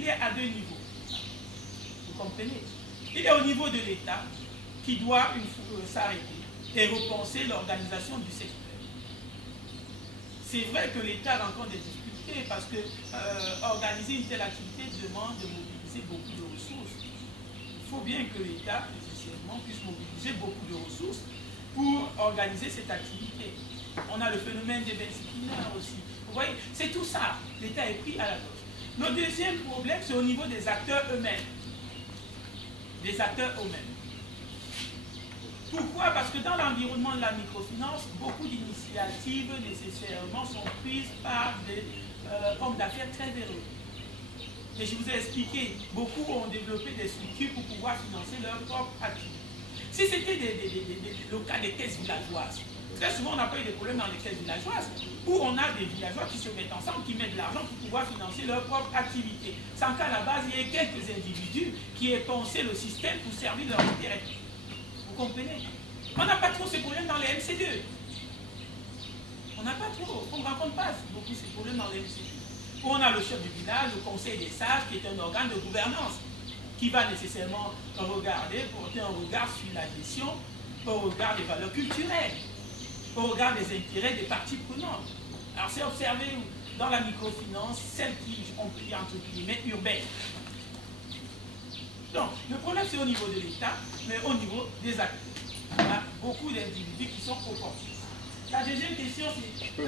il est à deux niveaux. Vous comprenez? Il est au niveau de l'État qui doit s'arrêter et repenser l'organisation du secteur. C'est vrai que l'État rencontre des difficultés parce que organiser une telle activité demande de mobiliser beaucoup de ressources. Il faut bien que l'État, nécessairement, puisse mobiliser beaucoup de ressources pour organiser cette activité. On a le phénomène des disciplinaires aussi. Vous voyez, c'est tout ça. L'État est pris à la gorge. Le deuxième problème, c'est au niveau des acteurs eux-mêmes. Des acteurs eux-mêmes. Pourquoi? Parce que dans l'environnement de la microfinance, beaucoup d'initiatives nécessairement sont prises par des hommes d'affaires très véreux. Et je vous ai expliqué, beaucoup ont développé des structures pour pouvoir financer leur propre activité. Si c'était le cas des caisses villageoises, très souvent on n'a pas eu de problème dans les caisses villageoises, où on a des villageois qui se mettent ensemble, qui mettent de l'argent pour pouvoir financer leur propre activité, sans qu'à la base il y ait quelques individus qui aient pensé le système pour servir leur intérêt. Vous comprenez? On n'a pas trop ces problèmes dans les MCD. On n'a pas trop, on ne rencontre pas beaucoup ces problèmes dans les MCD. Où on a le chef du village, le conseil des sages, qui est un organe de gouvernance, qui va nécessairement regarder, porter un regard sur la gestion, au regard des valeurs culturelles, au regard des intérêts des parties prenantes. Alors c'est observé dans la microfinance, celle qui, on peut dire entre guillemets, urbaine. Donc, le problème c'est au niveau de l'État, mais au niveau des acteurs. Il y a beaucoup d'individus qui sont opportunistes. La deuxième question c'est...